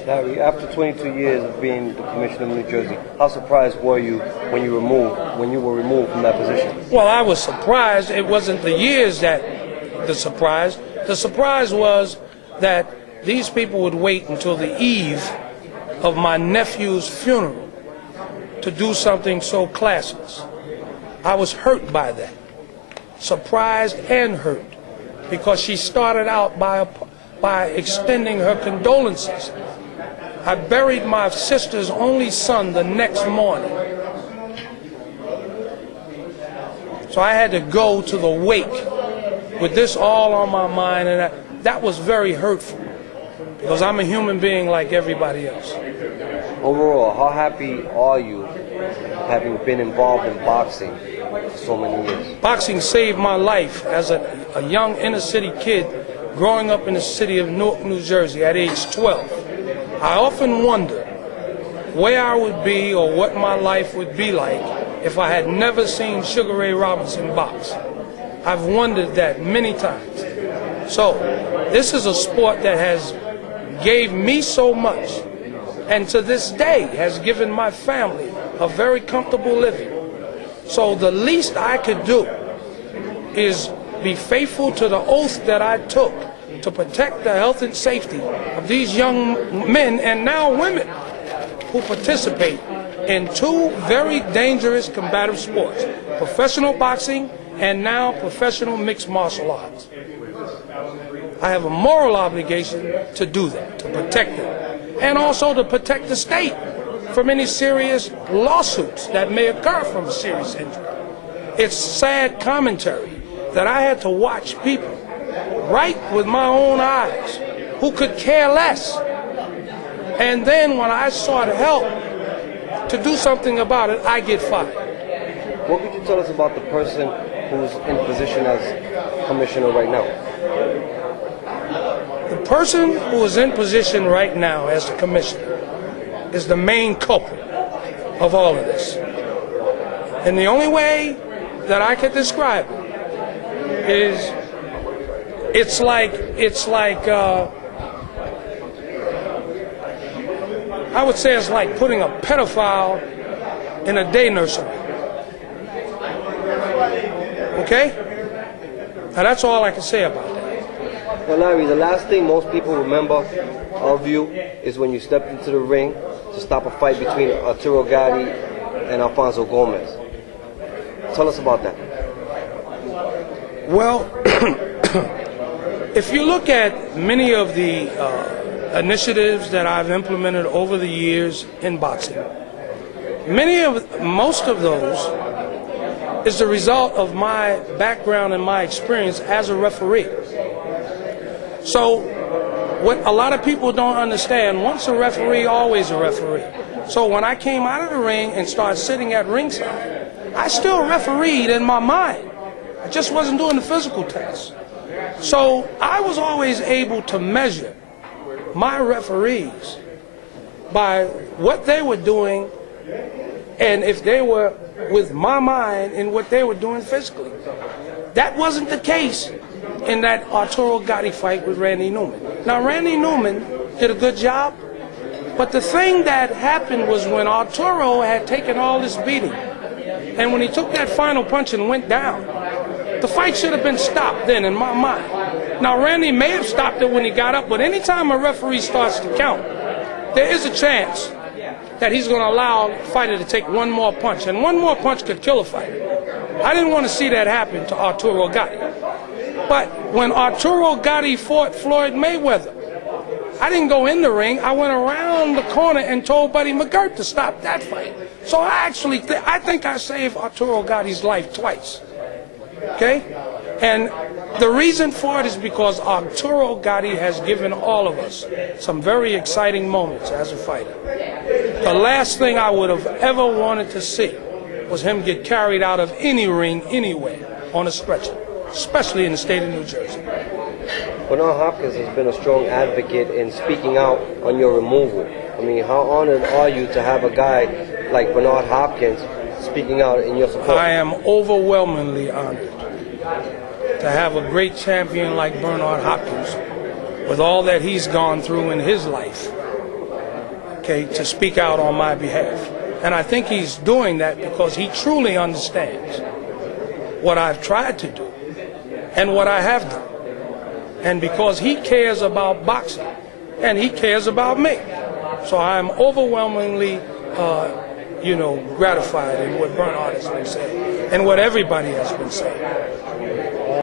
Larry, after 22 years of being the commissioner of New Jersey, how surprised were you when you were removed from that position? Well, I was surprised. It wasn't the years that the surprise. The surprise was that these people would wait until the eve of my nephew's funeral to do something so classless. I was hurt by that, surprised and hurt, because she started out by extending her condolences. I buried my sister's only son the next morning. So I had to go to the wake with this all on my mind, and that was very hurtful, because I'm a human being like everybody else. Overall, how happy are you having been involved in boxing for so many years? Boxing saved my life as a young inner-city kid growing up in the city of Newark, New Jersey at age 12. I often wonder where I would be or what my life would be like if I had never seen Sugar Ray Robinson box. I've wondered that many times. So this is a sport that has gave me so much, and to this day has given my family a very comfortable living. So the least I could do is be faithful to the oath that I took to protect the health and safety of these young men and now women who participate in two very dangerous combative sports, professional boxing and now professional mixed martial arts. I have a moral obligation to do that, to protect them, and also to protect the state from any serious lawsuits that may occur from a serious injury. It's sad commentary that I had to watch people right with my own eyes who could care less. And then when I sought help to do something about it, I get fired. What could you tell us about the person who's in position as commissioner right now? The person who is in position right now as the commissioner is the main culprit of all of this. And the only way that I could describe it is it's like I would say it's like putting a pedophile in a day nursery. Okay? Now that's all I can say about that. Well, Larry, the last thing most people remember of you is when you stepped into the ring to stop a fight between Arturo Gatti and Alfonso Gomez. Tell us about that. Well, if you look at many of the initiatives that I've implemented over the years in boxing, most of those is the result of my background and my experience as a referee. So what a lot of people don't understand, once a referee, always a referee. So when I came out of the ring and started sitting at ringside, I still refereed in my mind. I just wasn't doing the physical test. So I was always able to measure my referees by what they were doing and if they were with my mind in what they were doing physically. That wasn't the case in that Arturo Gatti fight with Randy Newman. Now, Randy Newman did a good job, but the thing that happened was when Arturo had taken all this beating, and when he took that final punch and went down, the fight should have been stopped then in my mind. Now, Randy may have stopped it when he got up, but anytime a referee starts to count, there is a chance that he's going to allow the fighter to take one more punch, and one more punch could kill a fighter. I didn't want to see that happen to Arturo Gatti. But when Arturo Gatti fought Floyd Mayweather, I didn't go in the ring. I went around the corner and told Buddy McGirt to stop that fight. So I think I saved Arturo Gatti's life twice. Okay? And the reason for it is because Arturo Gatti has given all of us some very exciting moments as a fighter. The last thing I would have ever wanted to see was him get carried out of any ring anywhere on a stretcher, especially in the state of New Jersey. Bernard Hopkins has been a strong advocate in speaking out on your removal. I mean, how honored are you to have a guy like Bernard Hopkins speaking out in your support? I am overwhelmingly honored to have a great champion like Bernard Hopkins, with all that he's gone through in his life, okay, to speak out on my behalf. And I think he's doing that because he truly understands what I've tried to do and what I have done. And because he cares about boxing and he cares about me. So I'm overwhelmingly, gratified in what Bernard has been saying and what everybody has been saying.